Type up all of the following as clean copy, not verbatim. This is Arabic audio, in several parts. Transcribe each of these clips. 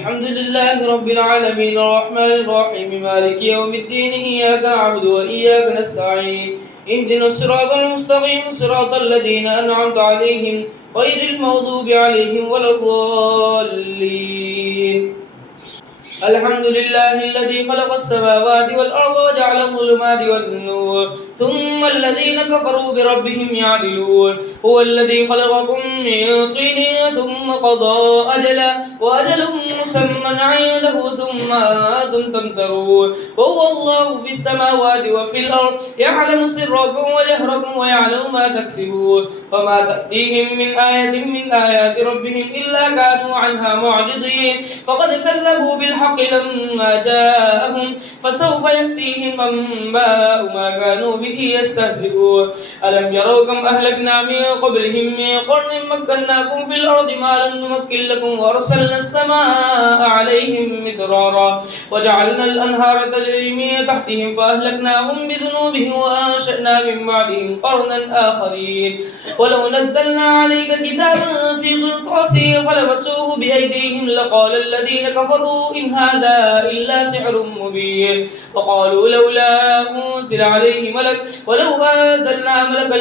الحمد لله رب العالمين الرحمن الرحيم مالك يوم الدين إياك نعبد وإياك نستعين اهدنا الصراط المستقيم صراط الذين أنعمت عليهم غير المغضوب عليهم ولا الضالين. الحمد لله الذي خلق السماوات والأرض وجعل الظلمات والنور ثم الذين كفروا بربهم يعدلون. هو الذي خلقكم من طين ثم قضى أجلا وأجل مسمى عنده ثم أنتم تمترون. وهو الله في السماوات وفي الأرض يعلم سركم وجهركم ويعلم ما تكسبون. وما تأتيهم من آية من آيات ربهم إلا كانوا عنها معرضين. فقد كذبوا بالحق لما جاءهم فسوف يأتيهم أنباء ما كانوا به يستهزئون. ألم يروا كم أهلكنا من قبلهم من قرن مكناكم في الأرض ما لم نمكن لكم وأرسلنا السماء عليهم مدرارا وجعلنا الأنهار تجري من تحتهم فأهلكناهم بذنوبهم وأنشأنا من بعدهم قرنا آخرين. ولو نزلنا عليك كتابا في قرطاس فلمسوه بأيديهم لقال الذين كفروا إن هذا إلا سحر مبين. وقالوا لولا أنزل عليه ملك ولو أنزلنا ملكا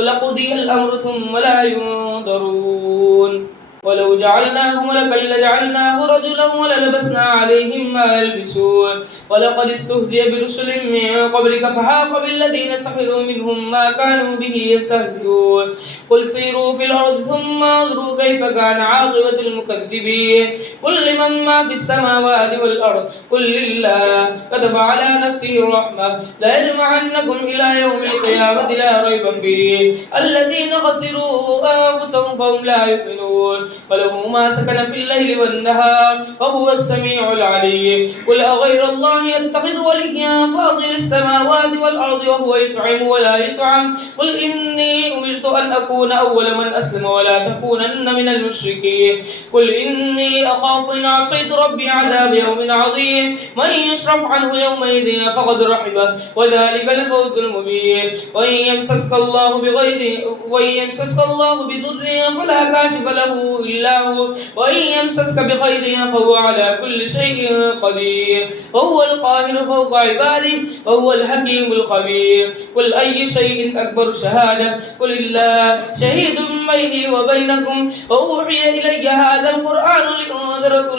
لقضي الأمر ثم لا ينظرون. ولو جعلناه ملكا لجعلناه رجلا وللبسنا عليهم ما يلبسون. ولقد استهزئ برسل من قبلك فحاق بالذين سخروا منهم ما كانوا به يستهزئون. قل سيروا في الأرض ثم انظروا كيف كان عاقبة المكذبين. قل لمن ما في السماوات والأرض قل لله كتب على نفسه الرحمة لا يجمعنكم إلى يوم القيامة لا ريب فيه الذين خسروا أنفسهم فهم لا يؤمنون. وله ما سكن في الليل والنهار وهو السميع العليم. قل أغير الله يتخذ وليا فاطر السماوات والأرض وهو يطعم ولا يطعم. قل إني أمرت أن أكون أول من أسلم ولا تكونن من المشركين. قل إني أخاف إن عصيت ربي عذاب يوم عظيم. من يصرف عنه يومئذ فقد رحمه وذلك الفوز المبين. وإن يمسسك الله بضر فلا كاشف له إلا هو وإن يمسسك بخير فهو على كل شيء قدير وهو القاهر فوق عباده وهو الحكيم الخبير. قل أي شيء أكبر شهادة قل الله شهيد بيني وبينكم وأوحي إلي هذا القرآن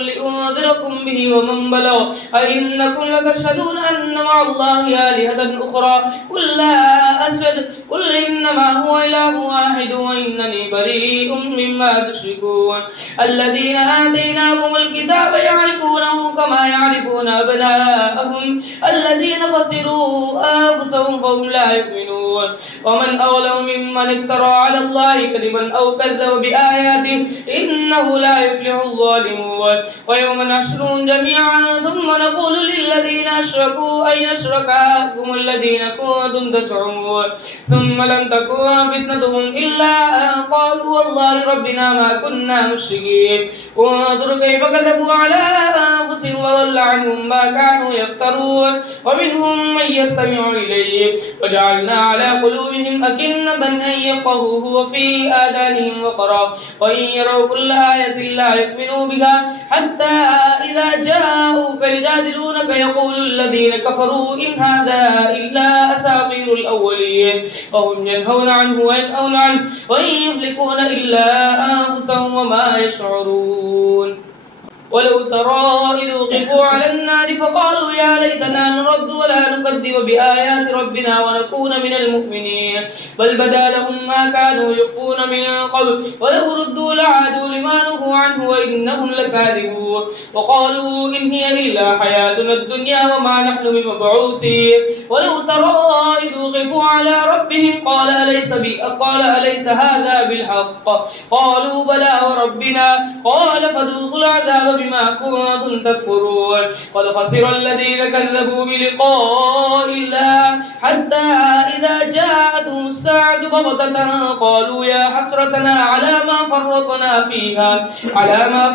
لأنذركم به ومن بلغ أئنكم لتشهدون أن مع الله آلهة أخرى قل لا أشهد قل إنما هو إله واحد وإنني بريء مما تشركون. الذين آتيناهم الكتاب يعرفونه كما يعرفون أبناءهم الذين خسروا أنفسهم فهم لا يؤمنون. ومن أظلم ممن افترى على الله كذبا أو كذب بآياته إنه لا يفلح الظالمون. ويوم نحشرهم جميعا ثم نقول للذين أشركوا أين شركاؤكم الذين كنتم تزعمون ثم لم تكن فتنتهم إلا أن قالوا والله ربنا ما كنا مشركين. وانظر كيف كذبوا على أنفسهم وضل عنهم ما كانوا يفترون. ومنهم من يستمع إليك وجعلنا على قلوبهم أكنة أن يفقهوه وفي آذانهم وقرا وإن يروا كل آية لا يؤمنوا بها حتى إذا جاءوك يجادلونك يقول الذين كفروا إن هذا إلا أساطير الأولين وهم ينهون عنه وينأون عنه وإن يهلكون إلا أنفسهم وما يشعرون. ولو ترى إذ وقفوا على النار فقالوا يا ليتنا نرد ولا نكذب بآيات ربنا ونكون من المؤمنين بل بدا لهم ما كانوا يخفون من قبل ولو ردوا لعادوا لما نهوا عنه وإنهم لكاذبون. وقالوا إن هي إلا حياتنا الدنيا وما نحن بمبعوثين. ولو ترى إذ وقفوا على ربهم قال أليس هذا بالحق قالوا بلى وربنا قال فذوقوا العذاب بما كنتم تكفرون. قد خسر الذين كذبوا بلقاء الله حتى إذا جاءتهم الساعة بغتة قالوا يا حسرتنا على ما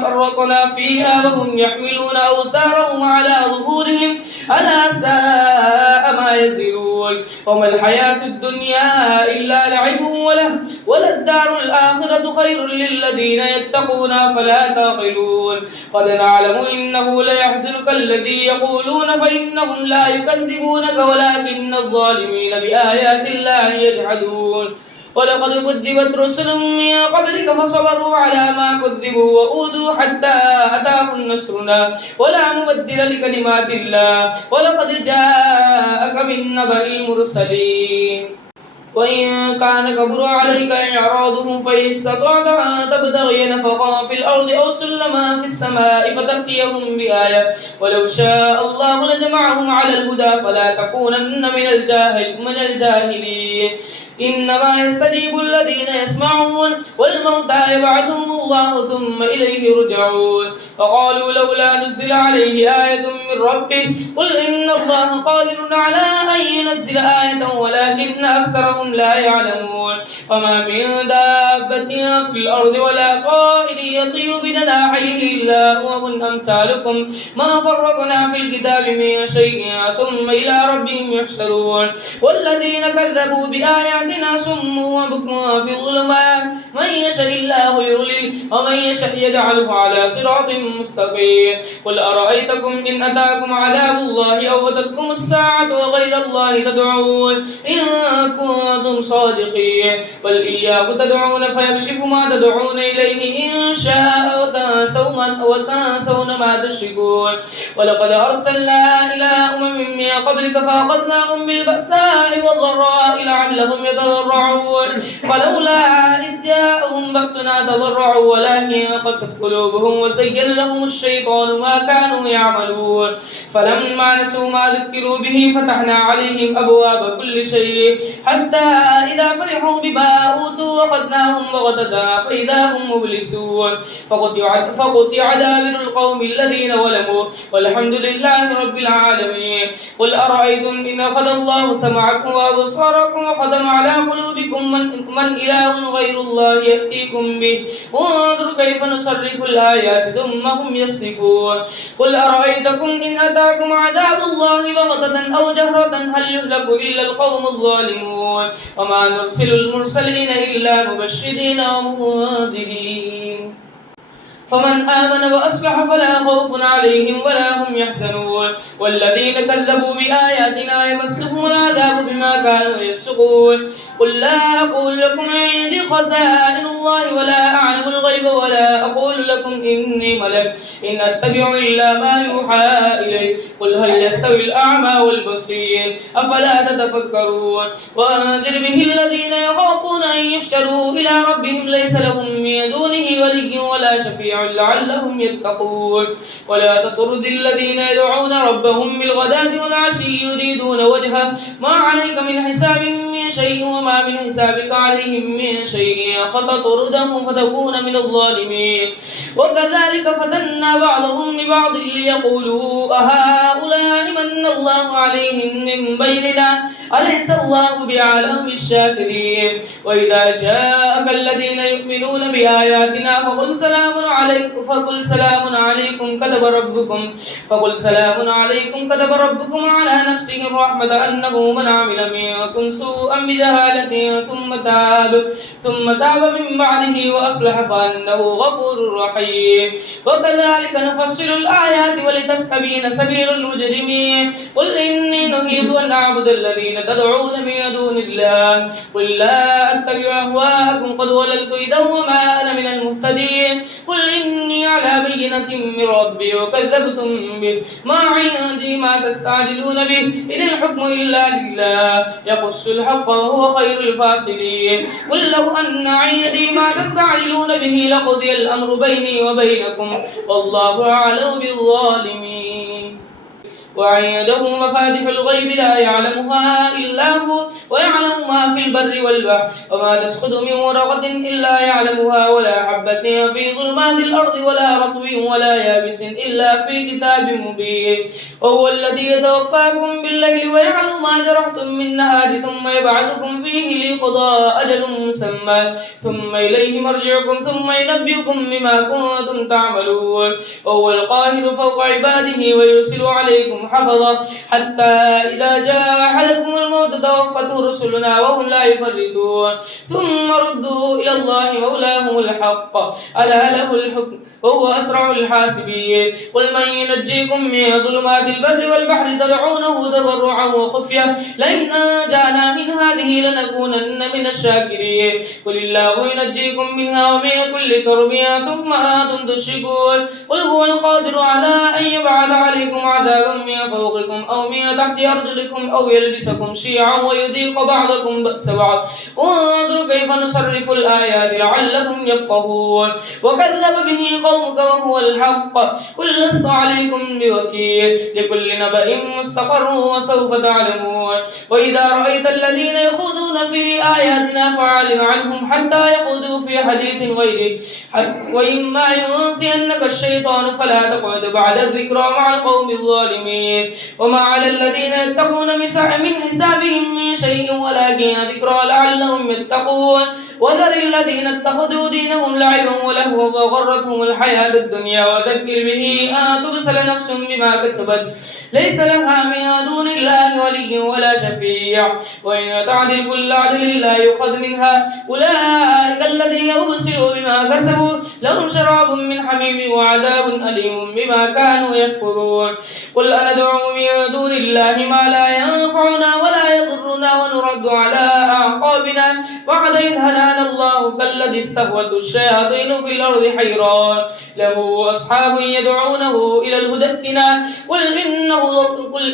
فرطنا فيها وهم يحملون أوزارهم على ظهورهم ألا ساء ما يزرون وما الحياة الدنيا إلا لعب وله وللدار الآخرة خير للذين يتقون فلا تعقلون قد نعلم إنه ليحزنك الذي يقولون فإنهم لا يكذبونك ولكن الظالمين بآيات الله يجحدون ولقد كذبت رسل من قبلك فصبروا على ما كذبوا وأوذوا حتى أتاهم نصرنا ولا مبدل لكلمات الله ولقد جاءك من نبأ المرسلين وإن كان كبر عليك إعراضهم فإن استطعت أن تبتغي نفقا في الأرض أو سلما في السماء فتأتيهم بآية ولو شاء الله لجمعهم على الهدى فلا تكونن من الجاهلين إنما يستجيب الذين يسمعون والموتى يبعثهم الله ثم إليه يرجعون فقالوا لولا نزل عليه آية من ربه قل إن الله قادر على أن ينزل آية ولكن أكثرهم لا يعلمون وما من دابة في الأرض ولا طائر يطير بجناحيه إلا أمم أمثالكم ما فرطنا في الكتاب من شيء ثم إلى ربهم يحشرون والذين كذبوا بآياتنا صم وبكم في الظلمات من يشاء الله يضلل ومن يشاء يجعله على صراط مستقيم قل أرأيتكم إن أتاكم عذاب الله أو أتتكم الساعة وغير الله تدعون إن كنتم صادقين بل إياه تدعون فيكشف ما تدعون إليه إن شاء وتنسون ما تشركون ولقد أرسلنا إلى أمم من قبلك فأخذناهم بالبأساء والضراء لعلهم يتضرعون فلولا إذ جاءهم بأسنا تضرعوا ولكن قست قلوبهم وزين لهم الشيطان ما كانوا يعملون فلما نسوا ما ذكروا به فتحنا عليهم أبواب كل شيء حتى إذا فرحوا بما أوتوا أخذناهم بغتة فإذا هم مبلسون فقطع دابر القوم الذين ظلموا والحمد لله رب العالمين قل أرأيتم إن أخذ الله سمعكم وأبصاركم وختم على قلوبكم من إله غير الله يأتيكم به انظر كيف نصرف الآيات ثم هم يصرفون قل أرأيتكم إن أتاكم عذاب الله بغتة أو جهرة هل يهلك إلا القوم الظالمون وما نرسل المرسلين إلا مبشرين ومنذرين فمن آمن وأصلح فلا خوف عليهم ولا هم يحزنون والذين كذبوا بآياتنا يمسهم العذاب بما كانوا يفسقون قل لا أقول لكم عندي خزائن الله ولا أعلم الغيب ولا أقول لكم إني ملك إن أتبع إلا ما يوحى إلي قل هل يستوي الأعمى والبصير أفلا تتفكرون وأنذر به الذين يخافون أن يحشروا إلى ربهم ليس لهم من دونه ولي ولا شفيع لعلهم يتقون ولا تطرد الذين يدعون ربهم بالغداة والعشي يريدون وجهه ما عليك من حسابهم من شيء وما من حسابك عليهم من شيء فتطردهم فتكون من الظالمين وكذلك فتنا بعضهم ببعض ليقولوا أهؤلاء من الله عليهم من بيننا أليس الله بعالم بالشاكرين وإذا جاءك الذين يؤمنون بآياتنا فقل سلام عليكم كتب ربكم على نفسه الرحمة أنه من عمل منكم سوءا بجهالة ثم تاب من بعده وأصلح فأنه غفور رحيم وكذلك نفصل الآيات ولتستبين سبيل المجرمين قل إني نهيت أن أعبد الذين تدعون من دون الله قل لا أتبع أهواءكم قد ضللت إذا وما أنا من المهتدين قل إني على بينة من ربي وكذبتم به ما عندي ما تستعجلون به إن الحكم إلا لله يقص الحق وهو خير الفاصلين قل لو أن عندي ما تستعجلون به لقضي الأمر بيني وبينكم والله أعلم بالظالمين وعنده مفاتح الغيب لا يعلمها إلا هو ويعلم ما في البر والبحر وما تسقط من ورقة إلا يعلمها ولا حبة في ظلمات الأرض ولا رطب ولا يابس إلا في كتاب مبين وهو الذي يتوفاكم بالليل ويعلم ما جرحتم من النهار ثم يبعثكم فيه لقضى أجل مسمى ثم إليه مرجعكم ثم ينبئكم بما كنتم تعملون وهو القاهر فوق عباده ويرسل عليكم حفظة حتى إذا جاء أحدكم الموت توفته رسلنا وهم لا يفرطون ثم ردوا إلى الله مولاهم الحق ألا له الحكم وهو أسرع الحاسبين قل من ينجيكم من ظلمات البر والبحر تدعونه تضرعا وخفية لئن أنجانا من هذه لنكونن من الشاكرين قل الله ينجيكم منها ومن كل كرب ثم أنتم تشركون قل هو القادر على أن يبعث عليكم عذابا من فوقكم أو من تحت أرجلكم أو يلبسكم شيعا ويذيق بعضكم بأس بعض انظر كيف نصرف الآيات لعلكم يفقهون وكذب به قومك وهو الحق قل لست عليكم بوكيل لكل نبأ مستقر وسوف تعلمون وإذا رأيت الذين يخوضون في آياتنا فأعرض عنهم حتى يخوضوا في حديث غيره وإما ينسينك الشيطان فلا تقعد بعد الذكرى مع القوم الظالمين وما على الذين يتقون من حسابهم من شيء ولكن ذكرى لعلهم يتقون وذر الذين اتخذوا دينهم لعبا ولهوا وغرتهم الحياة الدنيا وذكر به أن تبصر نفس بما كسبت ليس لها من دون الله ولي ولا شفيع وإن تعدل كل عدل لا يؤخذ منها أولئك الذين أبصروا بما كسبوا لهم شراب من حميم وعذاب أليم بما كانوا يكفرون قل أندعو من دون الله ما لا ينفعنا ولا يضرنا ونرد على أعقابنا بعد إذ هدانا الله كالذي استهوته الشياطين في الأرض حيران له أصحاب يدعونه إلى الهدى ائتنا قل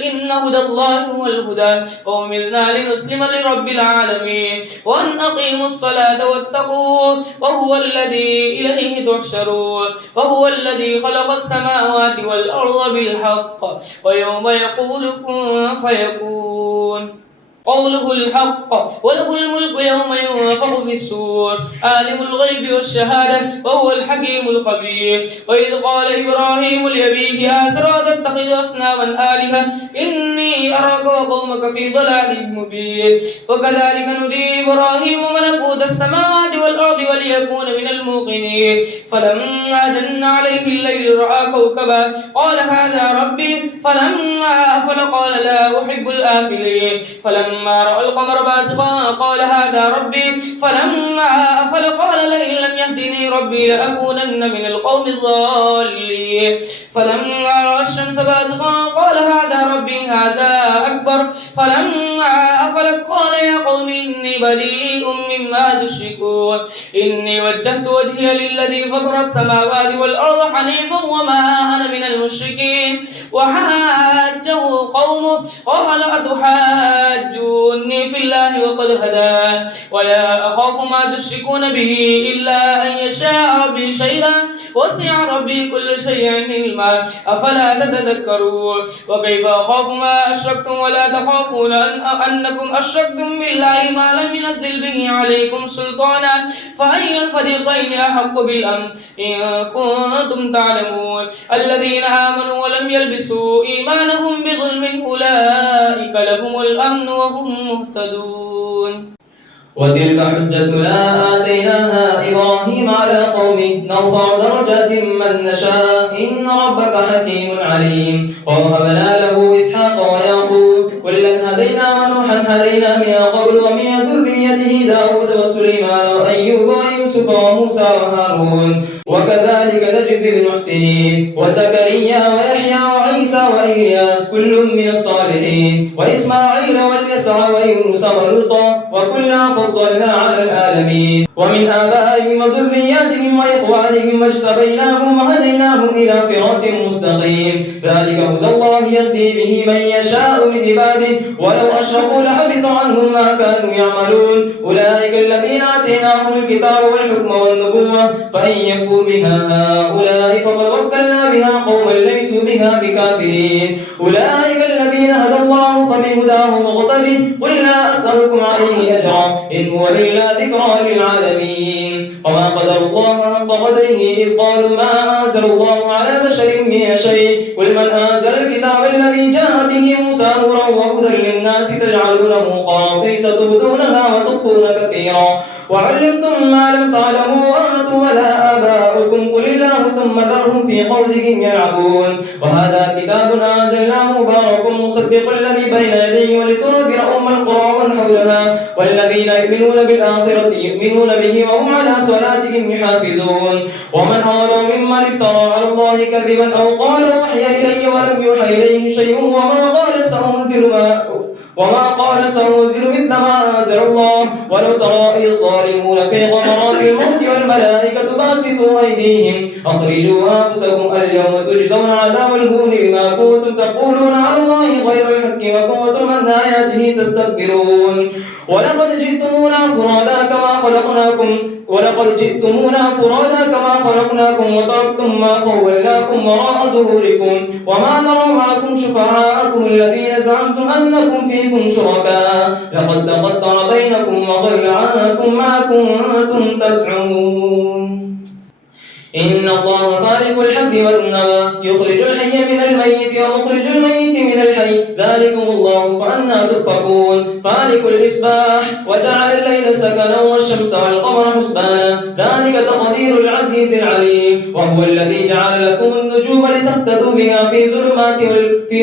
إن هدى الله هو الهدى وأمرنا لنسلم لرب العالمين وأن أقيموا الصلاة واتقوه وهو الذي إليه تحشرون وهو الذي خلق السماوات والأرض بالحق ويوم يقول كن فيكون قوله الحق وله الملك يوم ينفخ في الصور عالم الغيب والشهادة وهو الحكيم الخبير وإذ قال إبراهيم لأبيه آزر أتتخذ أصناما آلهة إني أراك وقومك في ضلال مبين وكذلك نري إبراهيم ملكوت السماوات والأرض وليكون من الموقنين فلما جن عليه الليل رأى كوكبا قال هذا ربي فلما أفل قال لا أحب الآفلين فلما رأى القمر بازغا قال هذا ربي فلما أفل قال لئن لم يهدني ربي لأكونن من القوم الضالين فلما رأى الشمس بازغا قال هذا ربي هذا أكبر فلما أفلت قال يا قوم إني بريء مما تشركون إني وجهت وجهي للذي فطر السماوات والأرض حنيفا وما أنا من المشركين وحاجه قومه قال أتحاجوني في الله وقد هدان ولا أخاف ما تشركون به إلا أن يشاء ربي شيئا وسع ربي كل شيء علما أفلا تتذكرون وكيف أخاف ما أشركتم ولا تخافون أنكم أشركتم بالله ما لم ينزل به عليكم سلطانا فأي الفريقين أحق بالأمن إن كنتم تعلمون الذين آمنوا ولم يلبسوا إيمانهم بظلم أولئك لهم الأمن وهم مهتدون وتلك حجتنا آتيناها إبراهيم على قومه نرفع درجات من نشاء إن ربك حكيم عليم ووهبنا له إسحاق ويعقوب كلا هدينا ونوحا هدينا من قبل ومن ذريته داود وسليمان وأيوب ويوسف وموسى وهارون وكذلك نجزي المحسنين وزكريا ويحيى وعيسى وإلياس كل من الصالحين وإسماعيل واليسع ويونس ولوطا وكلا فضلنا على العالمين ومن آبائهم وذرياتهم وإخوانهم واجتبيناهم وهديناهم إلى صراط مستقيم ذلك هدى الله يهدي به من يشاء من عباده ولو أشركوا لحبط عنهم ما كانوا يعملون أولئك الذين آتيناهم الكتاب والحكم والنبوة فإن يكفروا يكفر بها هؤلاء فقد وكلنا بها قوما ليسوا بها بكافرين أولئك الذين هدى الله فبهداه مقتدي قل لا أسألكم عليه أجرا إن هو إلا ذكرى للعالمين وما قدر الله حق قدره إذ قالوا ما أنزل الله على بشر من شيء قل من أنزل الكتاب الذي جاء به موسى نورا وهدى للناس تجعلونه قراطيس تبدونها وتخفون كثيرا وعلمتم ما لم تعلموا أنتم ولا آباؤكم قل الله ثم ذرهم في خوضهم يلعبون وهذا كتاب أنزلناه مبارك مصدق الذي بين يديه ولتنذر أم القرى ومن حولها والذين يؤمنون بالآخرة يؤمنون به وهم على صلاتهم يحافظون ومن أظلم ممن افترى على الله كذبا أو قال وحي إلي ولم يوحى إليه شيء وما قال سأنزل مثل ما أنزل الله ولو ترى إذ الظالمون في غمرات الموت والملائكة باسطوا أيديهم أخرجوا أنفسكم اليوم تجزون عذاب الهون بما كنتم تقولون على الله غير الحق وكنتم عن آياته تستكبرون ولقد جئتمونا فرادا كما خلقناكم وتركتم ما خولناكم وراء ظهوركم وما نرى معكم شفعاءكم الذين زعمتم أنكم فيكم شركاء لقد تقطع بينكم وضل عنكم ما كنتم تزعمون إن الله فالق الحب والنوى يخرج الحي من الميت ومخرج الميت من الحي ذلكم الله فأنى تؤفكون فالق الإصباح وجعل الليل سكنا والشمس والقمر حسبانا ذلك تقدير العزيز العليم وهو الذي جعل لكم النجوم لتهتدوا بها في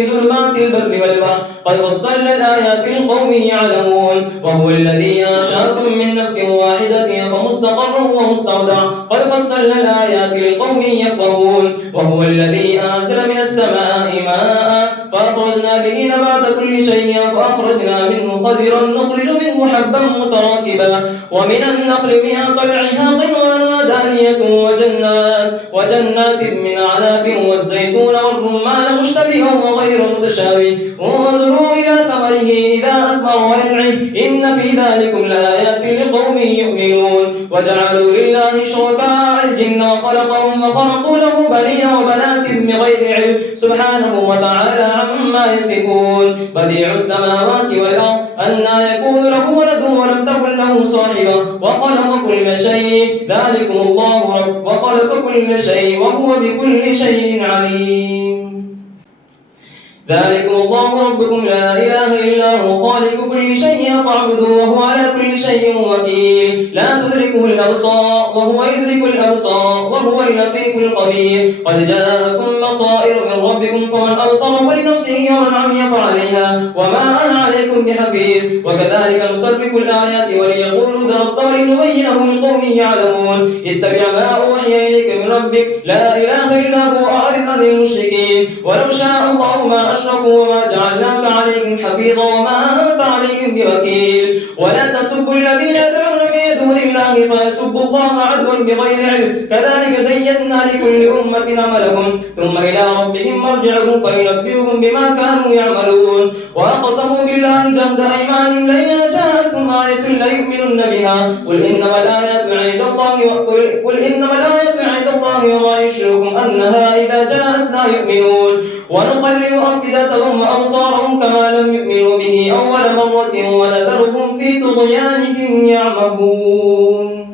ظلمات البر والبحر قد فصلنا الآيات لقوم يعلمون وهو الذي أنشأكم من نفس واحدة فمستقر ومستودع قد فصلنا الآيات لقوم يفقهون وهو الذي أنزل من السماء ماء فأخرجنا به نبات كل شيء فأخرجنا منه خضرا نخرج منه حبا متراكبا ومن النخل من طلعها قنوان ودانية وجنات من أعناب والزيتون والرمان مشتبها وغير متشابه انظروا إلى ثمره إذا أثمر وينعه إن في ذلكم لآيات لقوم يؤمنون وجعلوا لله شركاء الجن وخلقهم وخلقوا له بنين وبنات بغير علم سبحانه وتعالى عما يصفون بديع السماوات والأرض أنى يكون له ولد ولم تكن له صاحبة وخلق كل شيء ذلكم الله رب وخلق كل شيء وهو بكل شيء عليم ذلكم الله ربكم لا إله إلا هو خالق كل شيء فاعبدوه وهو على كل شيء وكيل لا تدركه الأبصار وهو يدرك الأبصار وهو اللطيف الخبير قد جاءكم بصائر من ربكم فمن أبصر فلنفسه ومن عمي فعليها وما أنا عليكم بحفيظ وكذلك نصرف الآيات وليقولوا درست ولنبينه لقوم يعلمون اتبع ما أوحي إليك من ربك لا إله إلا هو أعرض عن المشركين ولو شاء الله ما أشركوا وما جعلناك عليهم حفيظا وما أنت عليهم بوكيل ولا تسبوا الذين يدعون من دون الله فيسبوا الله عدوا بغير علم كذلك زينا لكل أمة عملهم ثم إلى ربهم مرجعهم فينبئهم بما كانوا يعملون وأقسموا بالله جهد أيمانهم لئن جاءتهم آية ليؤمنن بها قل إنما الآيات عند الله وما يشركم أنها إذا جاءت لا يؤمنون ونقلب أفئدتهم وأبصارهم كما لم يؤمنوا به أول مرة ونذرهم في طغيانهم يعمهون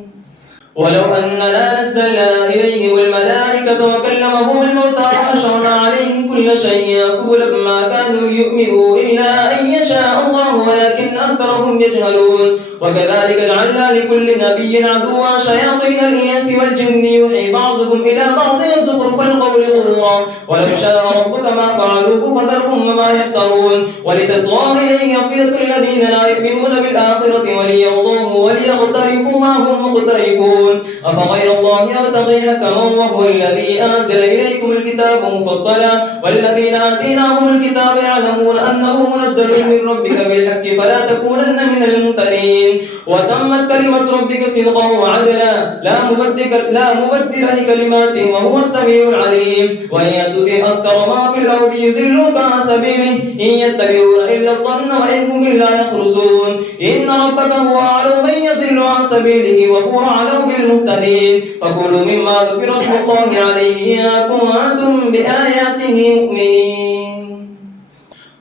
ولو أننا نزلنا إليهم الملائكة وكلمهم الموتى وحشرنا عليهم كل شيء قبلا ما كانوا ليؤمنوا إلا أن يشاء الله ولكن أكثرهم يجهلون وكذلك جعلنا لكل نبي عدوا شياطين الإنس والجن يوحي بعضهم إلى بعض زخرف القول غرورا ولو شاء ربك ما فعلوه فذرهم وما يفترون ولتصغى إليه أفئدة الذين لا يؤمنون بالآخرة وليرضوه وليغترفوا ما هم مقترفون أفغير الله يبتغي حكما وهو الذي أنزل إليكم الكتاب مفصلا والذين آتيناهم الكتاب يعلمون أنه منزل من ربك بالحق فلا تكونن من الممترين المرسلين وتمت كلمة ربك صدقا وعدلا لا مبدل لكلماته وهو السميع العليم وإن تطع أكثر ما في الأرض يضلوك عن سبيله إن يتبعون إلا الظن وإن هم إلا يخرصون إن ربك هو أعلم من يضل عن سبيله وهو أعلم بالمهتدين فكلوا مما ذكر اسم الله عليه إن كنتم بآياته مؤمنين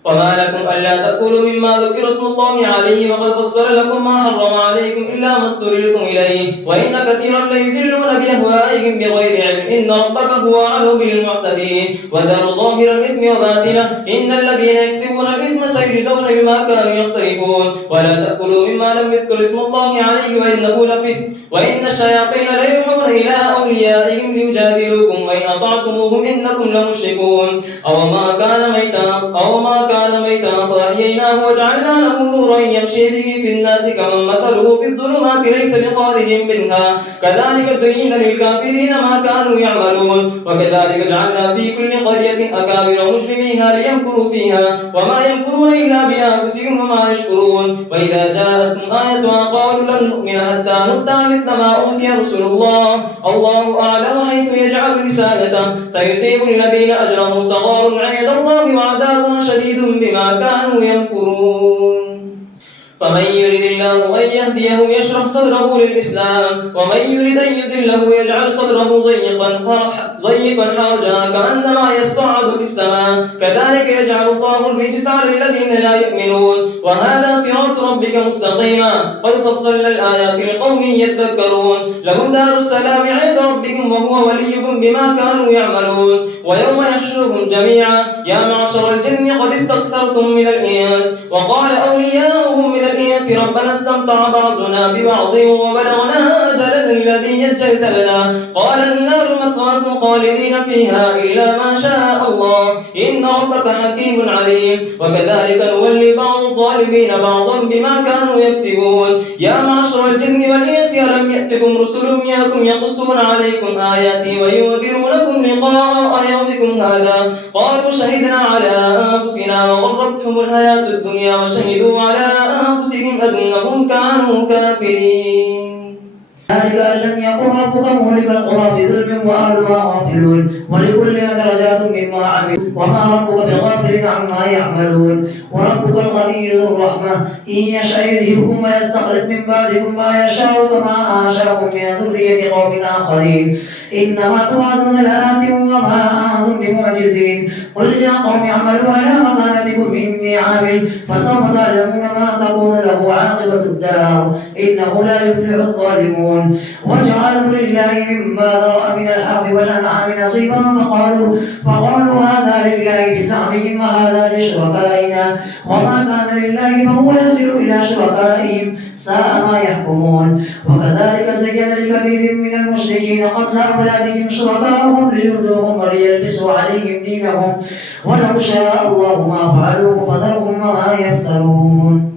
وما لكم ألا تأكلوا مما ذكر اسم الله عليه وقد فصل لكم ما حرم عليكم إلا ما اضطررتم إليه وإن كثيرا ليضلون بأهوائهم بغير علم إن ربك هو أعلم بالمعتدين وذروا ظاهر الإثم وباطنه إن الذين يكسبون الإثم سيجزون بما كانوا يقترفون ولا تأكلوا مما لم يذكر اسم الله عليه وإنه لفسق وإن الشياطين ليوحون إلى أوليائهم ليجادلوكم وإن أطعتموهم إنكم لمشركون أو ما كان ميتا فأحييناه وجعلنا له نورا يمشي به في الناس كمن مثله في الظلمات ليس بخارج منها كذلك زين للكافرين ما كانوا يعملون وكذلك جعلنا في كل قرية أكابر مجرميها ليمكروا فيها وما يمكرون إلا بأنفسهم وما يشكرون وإذا جاءتهم آية قالوا لن نؤمن حتى نؤتى مثل ما أوتي رسل الله أعلم حيث يجعل رسالته سيصيب الذين أجرموا صغار عند الله وعذاب شديد بما كانوا يمكرون فمن يرد الله أن يهديه يشرح صدره للإسلام ومن يرد أن يضله يجعل صدره ضيقا حرجا كأنما يصعد في السماء كذلك يجعل الله الرجس على الذين لا يؤمنون وهذا صراط ربك مستقيما قد فصلنا الآيات لقوم يذكرون لهم دار السلام عند ربكم وهو وليكم بما كانوا يعملون ويوم يحشرهم جميعا يا معشر الجن قد استكثرتم من الإنس وقال أولياؤهم من الإنس ربنا استمتع بعضنا ببعض وبلغنا أجلنا الذي أجلت لنا قال النار مثواكم خالدين فيها إلا ما شاء الله إن ربك حكيم عليم وكذلك نولي بعض الظالمين بعضا بما كانوا يكسبون يا معشر الجن والإنس ألم يأتكم رسل منكم يقصون عليكم آياتي وينذرونكم لقاء يومكم هذا قالوا شهدنا على أنفسنا وغرتهم الحياة الدنيا وشهدوا على أنفسهم أنهم كانوا كافرين ذلك أن لم يكن ربك مهلك القرى بظلم وأهلها غافلون ولكل درجات مما عملوا وما ربك بغافل عما يعملون وربك الغني ذو الرحمة إن يشاء يذهبكم ويستخلف من بعدكم ما يشاء فما أنشأكم من ذرية قوم آخرين إنما توعدون لآت وما أنتم بمعجزين قل يا قوم اعملوا على مكانتكم إني عامل فسوف تعلمون ما تكون له عاقبة الدار إنه لا يفلح الظالمون وجعلوا لله مما ذرأ من الحرث والأنعام نصيبا فقالوا هذا لله بزعمهم وهذا لشركائنا وما كان لله فهو يصل إلى شركائهم ساء ما يحكمون وكذلك زين لكثير من المشركين قتل أولادهم شركاءهم ليردوهم وليلبسوا عليهم دينهم ولو شاء الله ما فعلوه فذرهم وما يفترون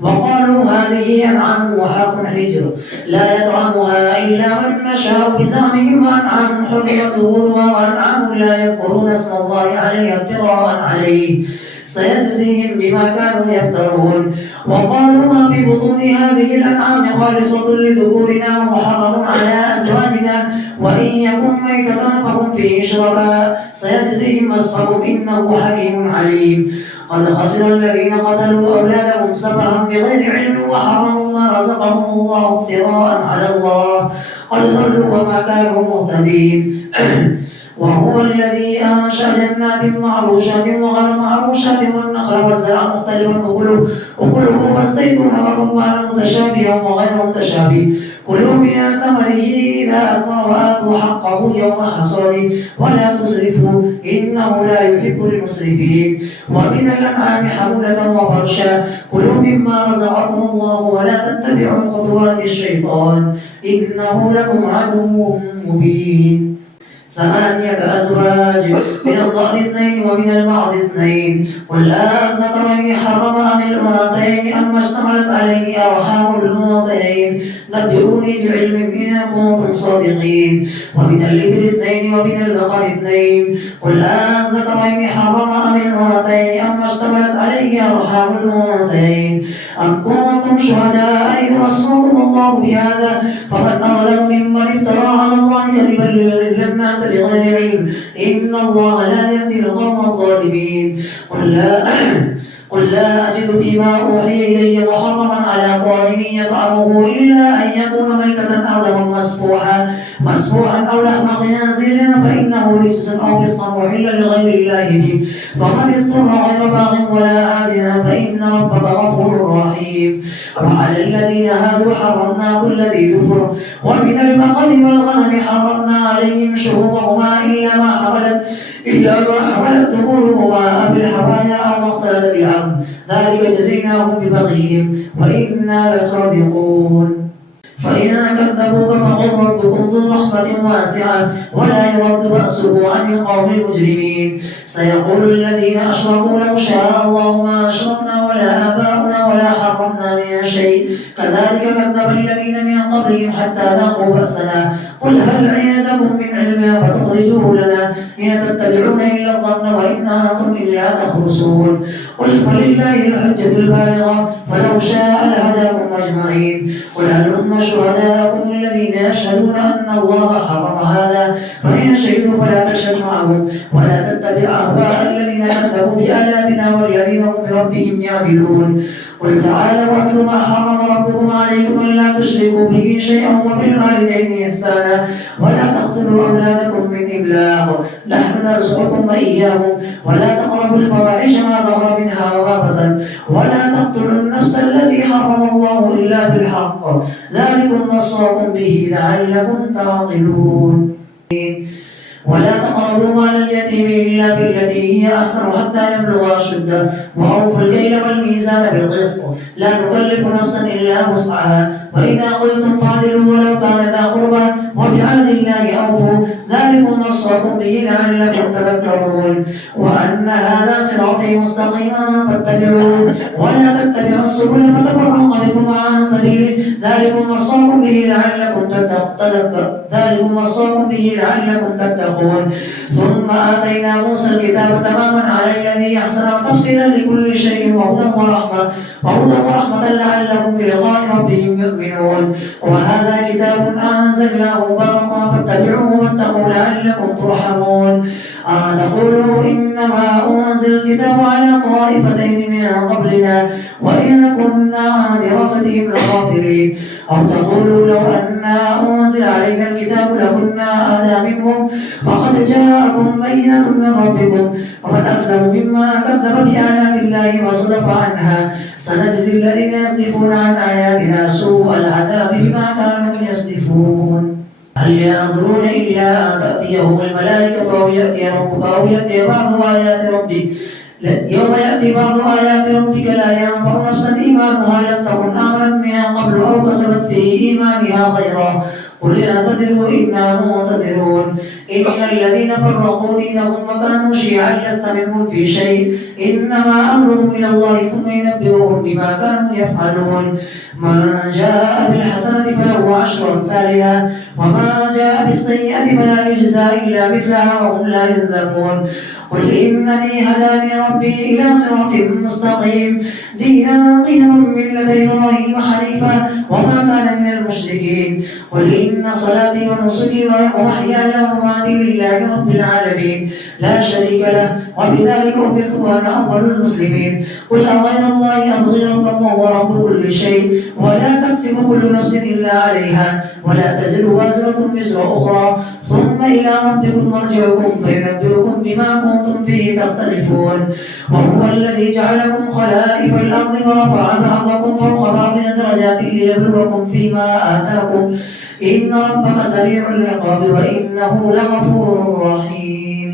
وقالوا هذه أنعام وحرث حجر لا يطعمها إلا من نشاء بزعمهم وأنعام حرمت ظهورها وأنعام لا يذكرون اسم الله عليه ابتغاء عليه سيجزيهم بما كانوا يفترون وقالوا ما في بطون هذه الأنعام خالصة لذكورنا ومحرم على أزواجنا وإن يكن ميتة فهم فيه شركاء سيجزيهم وصفهم إنه حكيم عليم قد خسر الذين قتلوا أولادهم سفها بغير علم وحرموا ما رزقهم الله افتراء على الله قد ضلوا وما كانوا مهتدين وهو الذي أنشأ جنات معروشات وغير معروشات والنخل والزرع مختلفا أكله والزيتون والرمان متشابها وغير متشابه كلوا من ثمره إذا أثمر وآتوا حقه يوم حصاده ولا تسرفوا إنه لا يحب المسرفين ومن الأنعام حمولة وفرشا كلوا مما رزقكم الله ولا تتبعوا خطوات الشيطان إنه لكم عدو مبين 8 أزواج من الضأن 2 ومن المعز 2 قل أذكرين حرم أم الأنثيين أما اشتملت عليه أرحام الأنثيين نبئوني بعلم إن كنتم صادقين ومن الإبل 2 ومن البقر 2 قل أذكرين حرم أم الأنثيين أما اشتملت عليه أرحام الأنثيين أم كنتم شهداء إذ وصاكم الله بهذا فمن أظلم ممن افترى على الله كذبا ليضل الناس بغير علم إن الله لا يهدي القوم الظالمين قل لا أجد فيما أوحي إلي محرما على طاعم يطعمه إلا أن يكون ميتة أو دما مسفوحا أو لحم خنزير فإنه رجس أو فسقا أحل لغير الله به فمن اضطر غير باغ ولا عاد فإن ربك غفور رحيم وعلى الذين هادوا حرمنا كل ذي ظفر ومن البقر والغنم حرمنا عليهم شهومهما إلا ما حملت ظهورهما أو الحوايا أو ما اختلط بالعظم ذلك جزيناهم ببغيهم وإنا لصادقون فإن كذبوك فقل ربكم ذو رحمة واسعة ولا يرد بأسه عن القوم المجرمين سيقول الذين أشركوا لو شاء الله ما أشركنا ولا آباؤنا ولا حرمنا من شيء كذلك كذب الذين من قبلهم حتى ذاقوا بأسنا قل هل عندكم من علم فتخرجوه لنا إن تتبعون إلا الظن وإن أنتم إلا تخرصون قل فلله الحجة البالغة فلو شاء لهداكم أجمعين قل هلم شهداءكم الذين يشهدون أن الله حرم هذا فإن شهدوا فلا تشهد معهم ولا تتبع أهواء الذين كذبوا بآياتنا والذين هم بربهم يعدلون قل تعالوا واتلوا ما حرم ربكم عليكم ألا تشركوا به شيئا وبالوالدين إحسانا ولا تقتلوا أولادكم من إملاق نحن نرزقكم وإياهم ولا تقربوا الفواحش ما ظهر منها وما بطن ولا تقتلوا النفس التي حرم الله إلا بالحق ذلكم وصاكم به لعلكم تعقلون ولا تقربوا مال اليتيم إلا بالتي هي أحسن حتى يبلغ أشده وأوفوا الكيل والميزان بالقسط لا نكلف نفسا إلا وسعها وإذا قلتم فاعدلوا ولو كان ذا قربى وبعهد الله أوفوا ذلكم وصاكم به لعلكم تذكرون وأن هذا صراطي مستقيما فاتبعوه ولا تتبعوا السبل فتفرق بكم عن سبيله ذلكم وصاكم به لعلكم تتقون ثم آتينا موسى الكتاب تماما على الذي أحسن وتفصيلا لكل شيء وهدى ورحمة لعلهم بلقاء ربهم يؤمنون وهذا كتاب أنزلناه مباركا فاتبعوه واتقوا لعلكم ترحمون تقولوا إنما أنزل الكتاب على طائفتين من قبلنا وإن كنا عن دراستهم لغافلين أو تقولوا لو أنا أنزل علينا الكتاب لكنا أهدى منهم فقد جاءكم بينة من ربكم ومن أظلم مما كذب بآيات الله وصدف عنها سنجزي الذين يصدفون عن آياتنا سوء العذاب بما كانوا يصدفون هل ينظرون إلا أن تأتيهم الملائكة أو يأتي ربك أو يأتي بعض آيات ربك يوم يأتي بعض آيات ربك لا ينفع نفسا إيمانها لم تكن آمنت من قبل أو كسبت في إيمانها خيرا قل اعتذروا إنا منتظرون إن الذين فرقوا دينهم وكانوا شيعا لست منهم في شيء إنما أمرهم إلى الله ثم ينبئهم بما كانوا يفعلون من جاء بالحسنة فله 10 أمثالها وما جاء بالسيئة فلا يجزى إلا مثلها وهم لا يظلمون قل إنني هداني ربي إلى صراط مستقيم دينا قيما ملة إبراهيم حنيفا وما كان من المشركين قل إن صلاتي ونسكي ومحياي ومماتي لله رب العالمين لا شريك له وبذلك أمرت وأنا أول المسلمين قل أغير الله أبغي ربا وهو رب كل شيء ولا تكسب كل نفس إلا عليها ولا تزر وازرة وزر أخرى ثم إلى ربكم مرجعكم فينبئكم بما كنتم فيه تختلفون وهو الذي جعلكم خلائف الأرض ورفع بعضكم فوق بعض درجات ليبلوكم فيما آتاكم إن ربك سريع العقاب وإنه لغفور رحيم